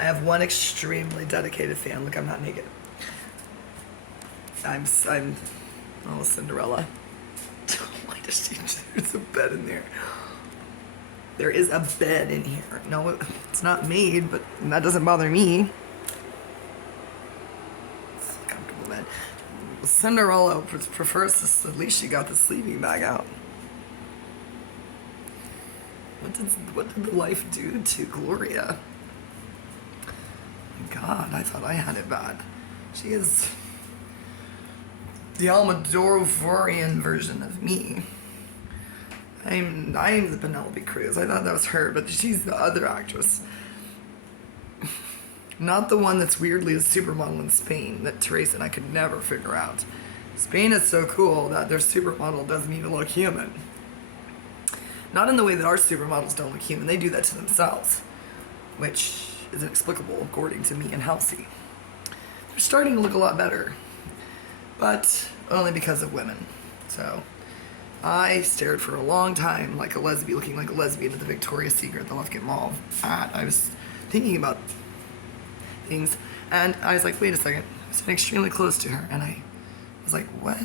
I have one extremely dedicated fan. Look, I'm not naked. I'm oh, Cinderella. Why does she, there's a bed in there. There is a bed in here. No, it's not made, but that doesn't bother me. It's a comfortable bed. Cinderella prefers this, at least she got the sleeping bag out. What did the life do to Gloria? God, I thought I had it bad. She is the Almodovarian version of me. I'm the Penelope Cruz. I thought that was her, but she's the other actress. Not the one that's weirdly a supermodel in Spain that Teresa and I could never figure out. Spain is so cool that their supermodel doesn't even look human. Not in the way that our supermodels don't look human. They do that to themselves, which is inexplicable according to me and Halsey. They're starting to look a lot better, but only because of women. So I stared for a long time like a lesbian, looking like a lesbian at the Victoria's Secret, the Lufkin Mall. I was thinking about things, and I was like, wait a second. I was sitting extremely close to her, and I was like, what?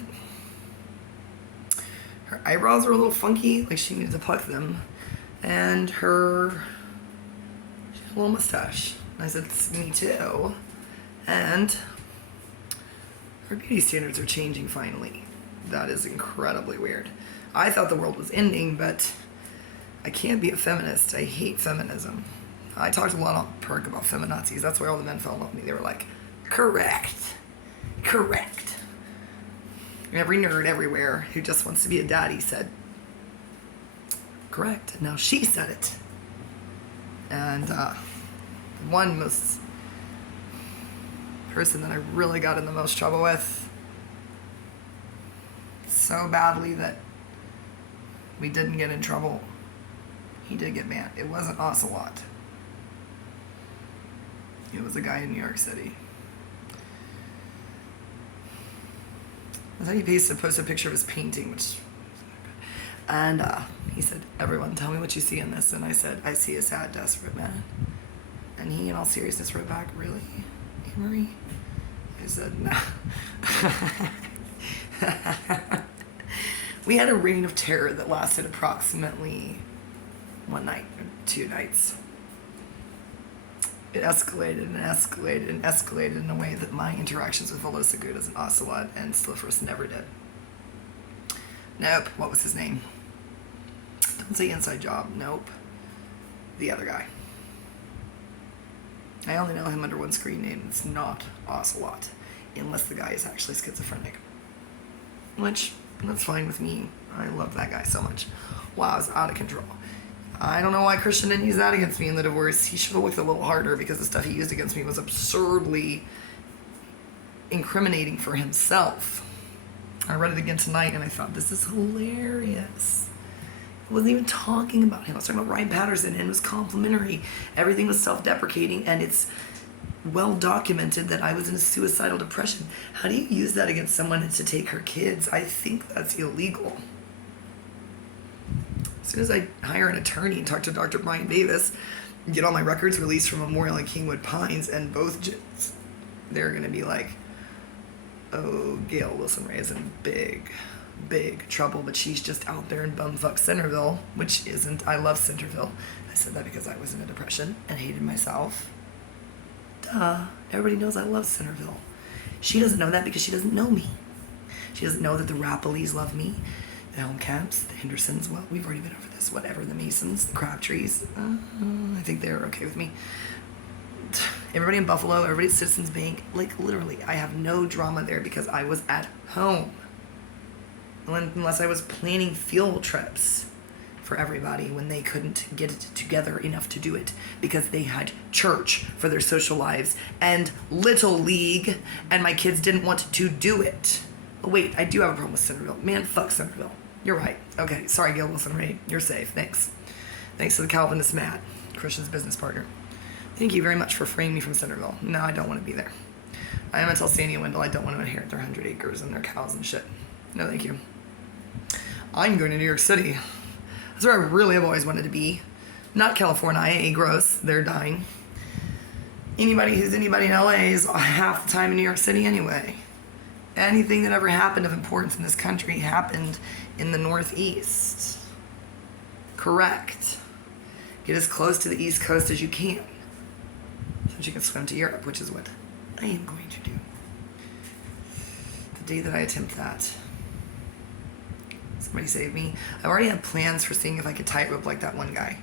Her eyebrows were a little funky, like she needed to pluck them, and she had a little mustache. And I said, it's me too. And her beauty standards are changing finally. That is incredibly weird. I thought the world was ending, but I can't be a feminist. I hate feminism. I talked a lot on Perk about feminazis. That's why all the men fell in love with me. They were like, correct. Every nerd everywhere who just wants to be a daddy said, correct. And now she said it. And one most person that I really got in the most trouble with, so badly that we didn't get in trouble. He did get banned. It wasn't Ocelot. It was a guy in New York City. I thought he posted a picture of his painting, and he said, everyone, tell me what you see in this. And I said, I see a sad, desperate man. And he, in all seriousness, wrote back, really, Amory? I said, no. We had a reign of terror that lasted approximately one night or 2 nights. It escalated and escalated and escalated in a way that my interactions with Velosa Gudas and Ocelot and Slifrus never did. Nope. What was his name? Don't say inside job. Nope. The other guy. I only know him under one screen name. It's not Ocelot. Unless the guy is actually schizophrenic. Which, that's fine with me. I love that guy so much. Wow, it's out of control. I don't know why Christian didn't use that against me in the divorce. He should have looked a little harder because the stuff he used against me was absurdly incriminating for himself. I read it again tonight and I thought, this is hilarious. I wasn't even talking about him. I was talking about Ryan Patterson and it was complimentary. Everything was self-deprecating and it's well documented that I was in a suicidal depression. How do you use that against someone to take her kids? I think that's illegal. As soon as I hire an attorney and talk to Dr. Brian Davis, get all my records released from Memorial and Kingwood Pines, and both they're going to be like, oh, Gail Wilson Ray is in big trouble, but she's just out there in bumfuck Centerville, which isn't. I love Centerville. I said that because I was in a depression and hated myself. Duh. Everybody knows I love Centerville. She doesn't know that because she doesn't know me. She doesn't know that the Rapalees love me. The Helmcamps, the Hendersons, well, we've already been over this, whatever, the Masons, the Crabtrees, I think they're okay with me. Everybody in Buffalo, everybody at Citizens Bank, like literally, I have no drama there because I was at home. Unless I was planning field trips for everybody when they couldn't get it together enough to do it because they had church for their social lives and Little League and my kids didn't want to do it. Oh, wait, I do have a problem with Centerville. Man, fuck Centerville. You're right. Okay, sorry, Gail Wilson Ray. You're safe. Thanks. Thanks to the Calvinist Matt, Christian's business partner. Thank you very much for freeing me from Centerville. No, I don't want to be there. I am a Telsania Wendell. I don't want to inherit their 100 acres and their cows and shit. No, thank you. I'm going to New York City. That's where I really have always wanted to be. Not California. Gross. They're dying. Anybody who's anybody in LA is half the time in New York City anyway. Anything that ever happened of importance in this country happened in the Northeast. Correct. Get as close to the East Coast as you can, so that you can swim to Europe, which is what I am going to do. The day that I attempt that, somebody save me. I already had plans for seeing if I could tightrope like that one guy.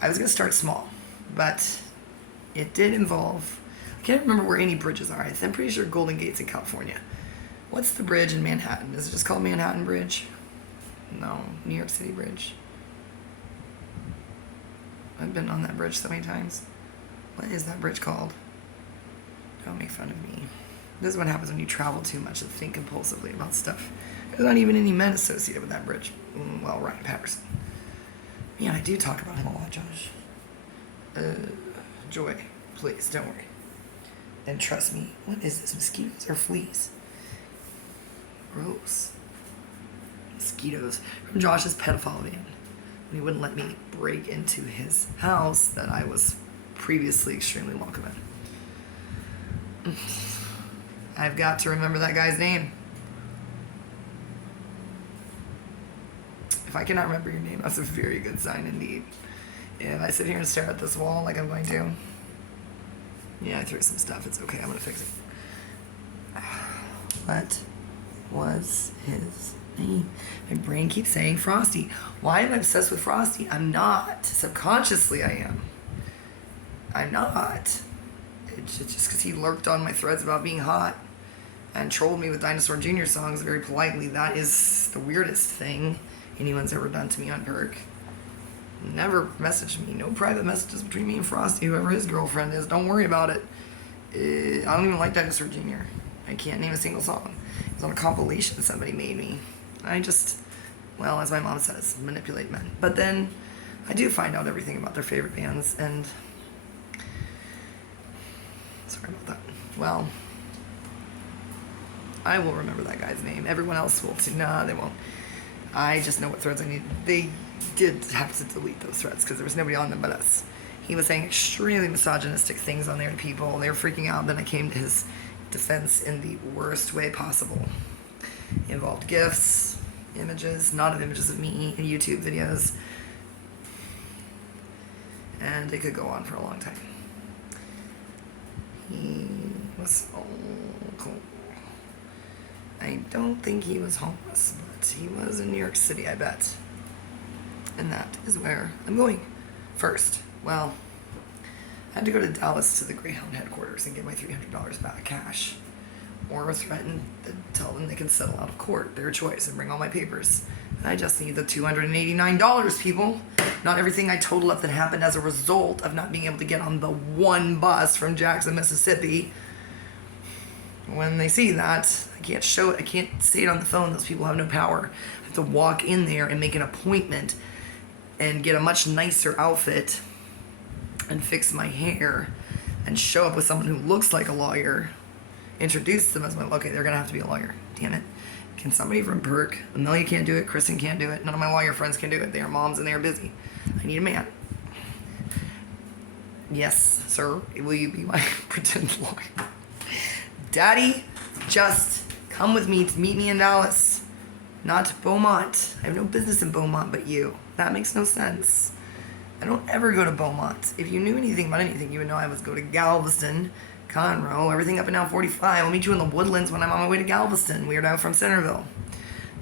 I was going to start small, but it did involve, I can't remember where any bridges are. I'm pretty sure Golden Gate's in California. What's the bridge in Manhattan? Is it just called Manhattan Bridge? No, New York City Bridge. I've been on that bridge so many times. What is that bridge called? Don't make fun of me. This is what happens when you travel too much and think compulsively about stuff. There's not even any men associated with that bridge. Well, Ryan Patterson. Yeah, I do talk about him a lot, Josh. Joy, please, don't worry. And trust me, what is this, mosquitoes or fleas? Gross. Mosquitoes. From Josh's pedophile van. He wouldn't let me break into his house that I was previously extremely welcome in. I've got to remember that guy's name. If I cannot remember your name, that's a very good sign indeed. If I sit here and stare at this wall like I'm going to, yeah, I threw some stuff. It's okay. I'm going to fix it. What was his name? My brain keeps saying Frosty. Why am I obsessed with Frosty? I'm not. Subconsciously, I am. I'm not. It's just because he lurked on my threads about being hot and trolled me with Dinosaur Jr. songs very politely. That is the weirdest thing anyone's ever done to me on Perk. Never messaged me. No private messages between me and Frosty, whoever his girlfriend is. Don't worry about it. I don't even like Dinosaur Jr. I can't name a single song. It was on a compilation somebody made me. I just, well, as my mom says, manipulate men. But then I do find out everything about their favorite bands, and sorry about that. Well, I will remember that guy's name. Everyone else will too. Nah, they won't. I just know what threads I need. They did have to delete those threads because there was nobody on them but us. He was saying extremely misogynistic things on there to people. They were freaking out. Then I came to his defense in the worst way possible. It involved GIFs, images, not of images of me, and YouTube videos. And it could go on for a long time. He was so cool. I don't think he was homeless, but he was in New York City, I bet. And that is where I'm going first. Well, I had to go to Dallas to the Greyhound headquarters and get my $300 back cash. Or threaten to tell them they can settle out of court, their choice, and bring all my papers. And I just need the $289, people. Not everything I total up that happened as a result of not being able to get on the one bus from Jackson, Mississippi. When they see that, I can't show it. I can't say it on the phone. Those people have no power. I have to walk in there and make an appointment and get a much nicer outfit and fix my hair and show up with someone who looks like a lawyer. Introduce them as my, okay, they're going to have to be a lawyer. Damn it. Can somebody from Perk? Amelia can't do it. Kristen can't do it. None of my lawyer friends can do it. They are moms and they are busy. I need a man. Yes, sir. Will you be my pretend lawyer? Daddy, just come with me to meet me in Dallas. Not Beaumont. I have no business in Beaumont but you. That makes no sense. I don't ever go to Beaumont. If you knew anything about anything, you would know I would go to Galveston, Conroe, everything up and down 45. I'll meet you in the Woodlands when I'm on my way to Galveston. Weirdo from Centerville.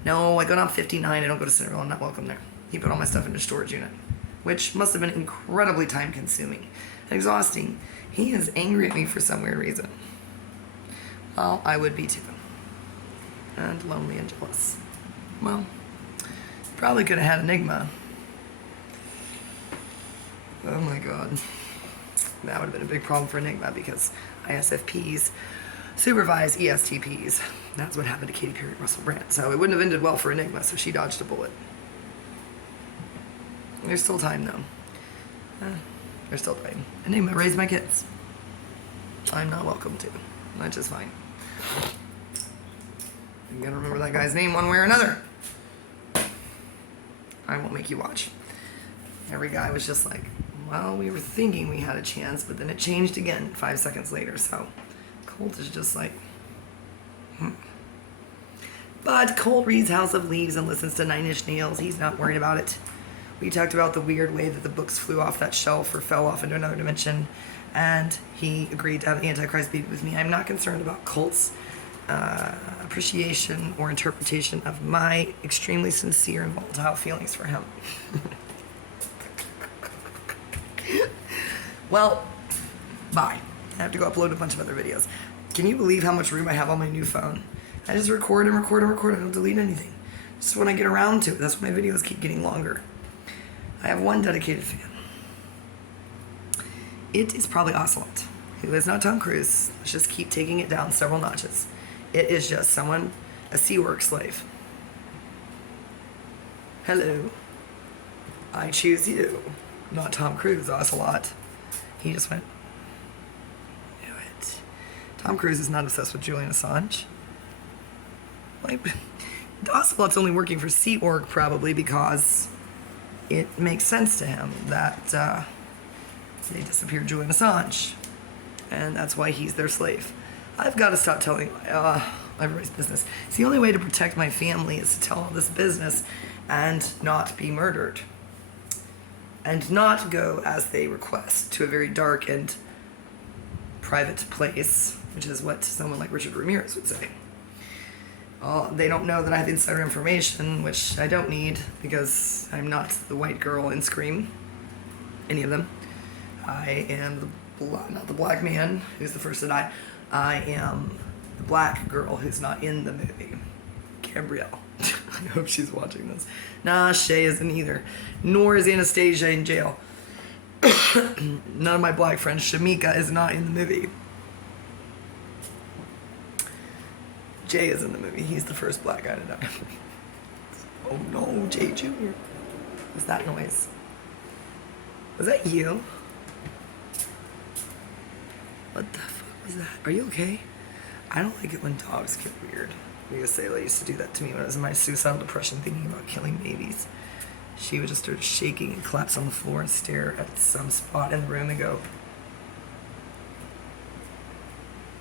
No, I go down 59. I don't go to Centerville. I'm not welcome there. He put all my stuff in a storage unit, which must have been incredibly time-consuming and exhausting. He is angry at me for some weird reason. Well, I would be too. And lonely and jealous. Well, probably could have had Enigma. Oh my god. That would have been a big problem for Enigma because ISFPs supervise ESTPs. That's what happened to Katy Perry and Russell Brand. So it wouldn't have ended well for Enigma, so she dodged a bullet. There's still time, though. There's still time. Enigma raised my kids. I'm not welcome to. Which is fine. I'm gonna remember that guy's name one way or another. I won't make you watch. Every guy was just like, well, we were thinking we had a chance, but then it changed again 5 seconds later. So Colt is just like, But Colt reads House of Leaves and listens to Nine Inch Nails. He's not worried about it. We talked about the weird way that the books flew off that shelf or fell off into another dimension, and he agreed to have the Antichrist be with me. I'm not concerned about Colt's appreciation or interpretation of my extremely sincere and volatile feelings for him. Well, bye. I have to go upload a bunch of other videos. Can you believe how much room I have on my new phone? I just record and record and record. I don't delete anything. Just when I get around to it. That's why my videos keep getting longer. I have one dedicated fan. It is probably Ocelot, who is not Tom Cruise. Let's just keep taking it down several notches. It is just someone, a SeaWorks slave. Hello. I choose you. Not Tom Cruise, Ocelot. He just went, knew it. Tom Cruise is not obsessed with Julian Assange. Like, Ocelot's only working for SeaWorks probably because it makes sense to him that they disappeared Julian Assange, and that's why he's their slave. I've got to stop telling everybody's business. It's the only way to protect my family is to tell all this business and not be murdered. And not go, as they request, to a very dark and private place, which is what someone like Richard Ramirez would say. They don't know that I have insider information, which I don't need, because I'm not the white girl in Scream, any of them. I am not the black man who's the first to die. I am the black girl who's not in the movie. Gabrielle. I hope she's watching this. Nah, Shay isn't either. Nor is Anastasia in jail. None of my black friends. Shamika is not in the movie. Jay is in the movie. He's the first black guy to die. Oh no, Jay Jr. What's that noise? Was that you? What the fuck was that? Are you okay? I don't like it when dogs get weird. Sayla used to do that to me when I was in my suicidal depression thinking about killing babies. She would just start shaking and collapse on the floor and stare at some spot in the room and go,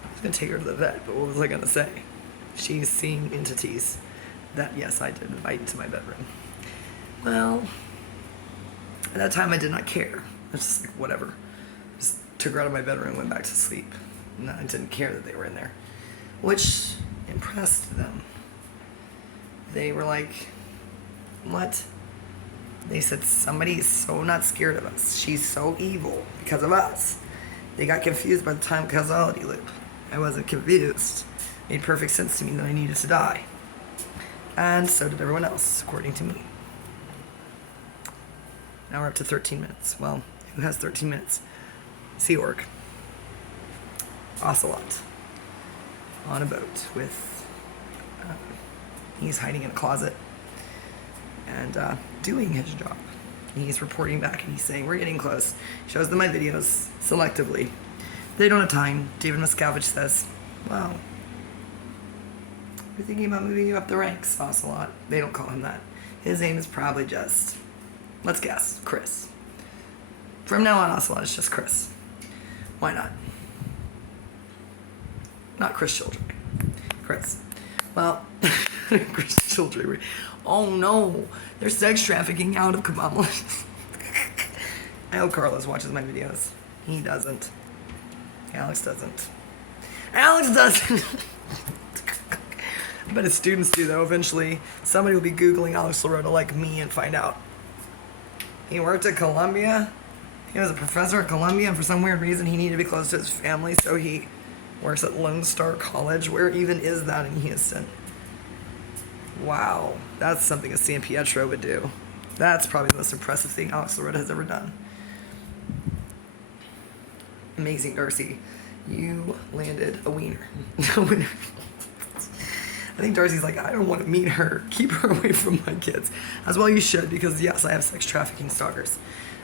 I was going to take her to the vet, but what was I going to say? She's seeing entities that, yes, I did invite into my bedroom. Well, at that time I did not care. I was just like, whatever. Just took her out of my bedroom and went back to sleep. And I didn't care that they were in there. Which impressed them. They were like, what? They said, somebody is so not scared of us. She's so evil because of us. They got confused by the time causality loop. I wasn't confused. It made perfect sense to me that I needed to die. And so did everyone else, according to me. Now we're up to 13 minutes. Well, who has 13 minutes? SeaWorks. Ocelot. On a boat with, he's hiding in a closet and doing his job. And he's reporting back and he's saying, we're getting close. Shows them my videos selectively. They don't have time. David Miscavige says, wow, we're thinking about moving you up the ranks, Ocelot. They don't call him that. His name is probably just, let's guess, Chris. From now on, Ocelot is just Chris. Why not? Not Chris Children. Chris. Well, Chris Children. Oh no, they're sex trafficking out of Kabbalah. I hope Carlos watches my videos. He doesn't. Alex doesn't. Alex doesn't. I bet his students do though. Eventually, somebody will be Googling Alex Loretta like me and find out. He worked at Columbia. He was a professor at Columbia, and for some weird reason, he needed to be close to his family, so he works at Lone Star College. Where even is that in Houston? Wow, that's something a San Pietro would do. That's probably the most impressive thing Alex Loretta has ever done. Amazing, Darcy. You landed a wiener. A winner. I think Darcy's like, I don't want to meet her. Keep her away from my kids. As well you should, because yes, I have sex trafficking stalkers.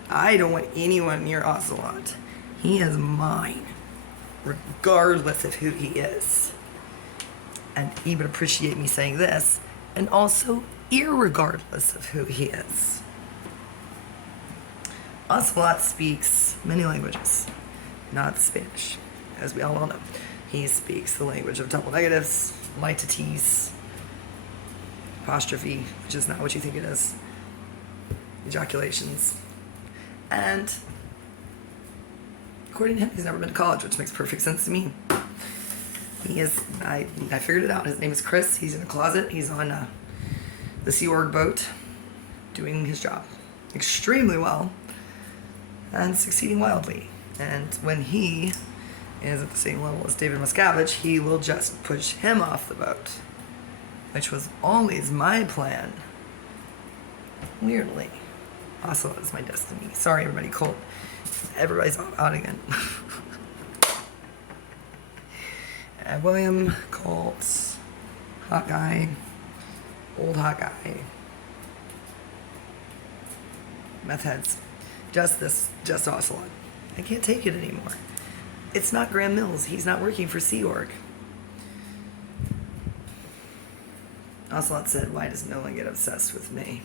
I don't want anyone near Ocelot. He is mine, regardless of who he is. And he would appreciate me saying this, and also irregardless of who he is. Ocelot speaks many languages, not Spanish, as we all well know. He speaks the language of double negatives, light to tease, apostrophe, which is not what you think it is, ejaculations, and according to him, he's never been to college, which makes perfect sense to me. He is, I figured it out. His name is Chris. He's in a closet. He's on the Sea Org boat doing his job extremely well and succeeding wildly. And when he is at the same level as David Miscavige, he will just push him off the boat, which was always my plan. Weirdly. Also, that is my destiny. Sorry, everybody. Colt. Everybody's out again. William, Colt, hot guy, old hot guy, meth heads, just Ocelot. I can't take it anymore. It's not Graham Mills. He's not working for Sea Org. Ocelot said, "Why does no one get obsessed with me?"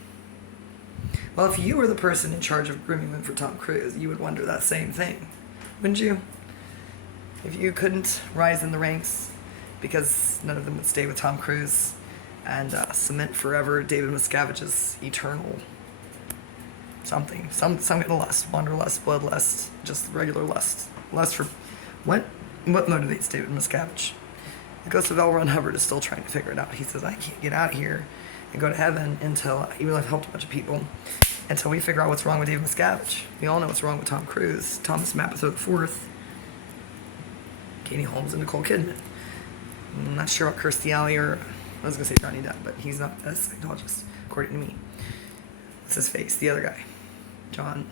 Well, if you were the person in charge of grooming them for Tom Cruise, you would wonder that same thing, wouldn't you? If you couldn't rise in the ranks because none of them would stay with Tom Cruise and cement forever David Miscavige's eternal something, some kind of lust, wanderlust, bloodlust, just regular lust for what motivates David Miscavige? The ghost of L. Ron Hubbard is still trying to figure it out. He says, I can't get out of here and go to heaven until, even though I've helped a bunch of people, until we figure out what's wrong with David Miscavige. We all know what's wrong with Tom Cruise, Thomas Mapotho IV, Katie Holmes, and Nicole Kidman. I'm not sure about Kirstie Alley or, I was going to say Johnny Depp, but he's not a Scientologist, according to me. What's his face? The other guy. John.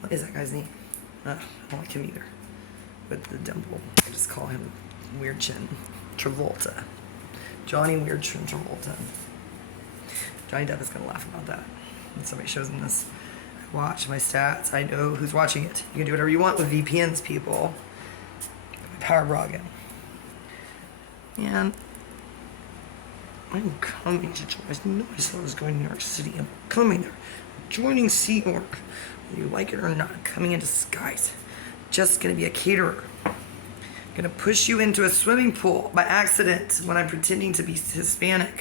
What is that guy's name? I don't like him either. With the dimple. I just call him Weird Chin. Travolta. Johnny Weird Chin Travolta. Johnny Depp is going to laugh about that. When somebody shows him this. I watch my stats. I know who's watching it. You can do whatever you want with VPNs, people. Power Brogan. And I'm coming to join. I know I said I was going to New York City. I'm coming there. Joining Sea Org. Whether you like it or not, coming in disguise. Just gonna be a caterer. Gonna push you into a swimming pool by accident when I'm pretending to be Hispanic.